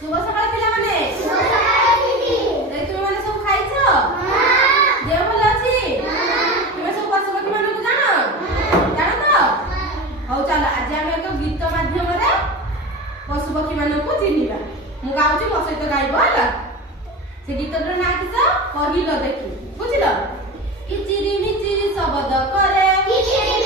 शुभ सकाळ पिलामाने तुम मैंने सब खाइछ देह भल अछि तुम सब पशु पक्षी मान को जान तो हौ चल आज हम एक गीत माध्यम रे पशु पक्षी मान को चिन्हिबा मु गाउची मो सहित गाइबो हला से गीतर ना किछ कहिलो देखि बुझिलो किचिरी मिचिरी शब्द करे किचिरी